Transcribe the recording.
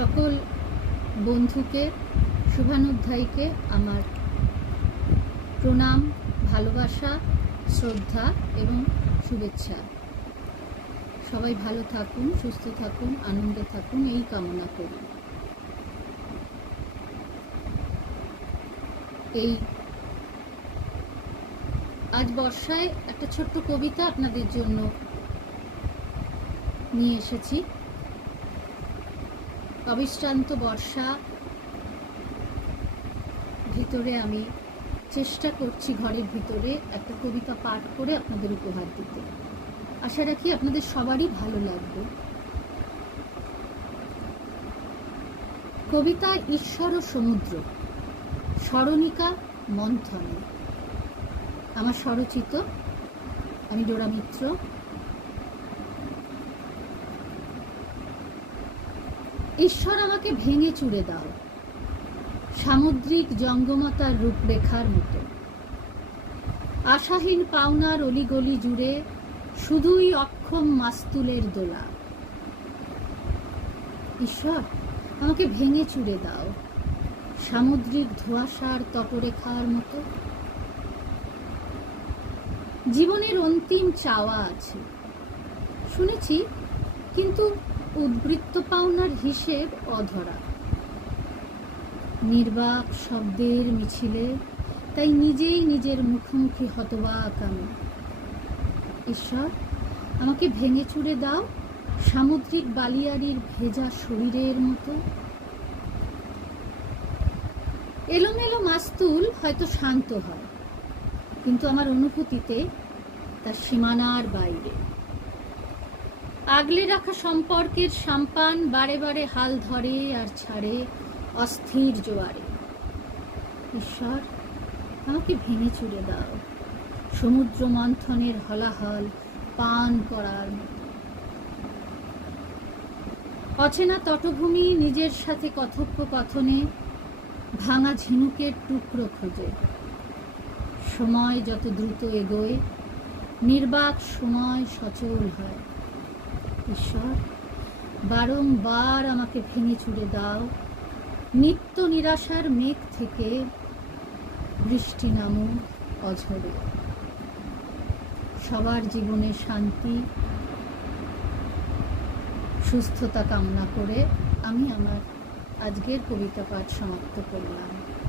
সকল বন্ধুকে, শুভানুধ্যায়ীকে আমার প্রণাম, ভালোবাসা, শ্রদ্ধা এবং শুভেচ্ছা। সবাই ভালো থাকুন, সুস্থ থাকুন, আনন্দে থাকুন, এই কামনা করি। এই আজ বর্ষায় একটা ছোট্ট কবিতা আপনাদের জন্য নিয়ে এসেছি। অবিশ্রান্ত বর্ষা, ভিতরে আমি চেষ্টা করছি ঘরের ভিতরে একটা কবিতা পাঠ করে আপনাদের উপহার দিতে। আশা রাখি আপনাদের সবারই ভালো লাগবে। কবিতা ঈশ্বর ও সমুদ্র, স্মরণিকা মন্থনে। আমার স্বরচিত, আমি ডোরা মিত্র। ঈশ্বর আমাকে ভেঙে চুড়ে দাও। সামুদ্রিক জঙ্গমতার রূপরেখার মতো। আশাহীন পাওনার অলিগলি জুড়ে শুধুই অক্ষম মাস্তুলের দোলা। ঈশ্বর, আমাকে ভেঙে চুড়ে দাও। সামুদ্রিক ধোঁয়াশার তপরেখার মতো। জীবনের অন্তিম চাওয়া আছে। শুনেছি কিন্তু উদ্বৃত্ত পাওনার হিসেব অধরা। নির্বাক শব্দের মিছিলে তাই নিজেই নিজের মুখোমুখি হতবাক আমি ঈশ্বর, আমাকে ভেঙে চুড়ে দাও সামুদ্রিক বালিয়ারির ভেজা শরীরের মতো। এলোমেলো মাস্তুল হয়তো শান্ত হয়, কিন্তু আমার অনুভূতিতে তার সীমানার বাইরে। আগলে রাখা সম্পর্কের সাম্পান বারে বারে হাল ধরে আর ছাড়ে অস্থির জোয়ারে। ঈশ্বর, আমাকে ভেঙে চুড়ে দাও। সমুদ্র মন্থনের হলাহল পান করার অচেনা তটভূমি নিজের সাথে কথোপকথনে, ভাঙা ঝিনুকের টুকরো খোঁজে। সময় যত দ্রুত এগোয়, নির্বাক সময় সচল হয়। ঈশ্বর, বারংবার আমাকে ভেঙে চুড়ে দাও। নিত্য নিরাশার মেঘ থেকে বৃষ্টি নামুক অঝরে। সবার জীবনে শান্তি, সুস্থতা কামনা করে আমি আমার আজকের কবিতা পাঠ সমাপ্ত করলাম।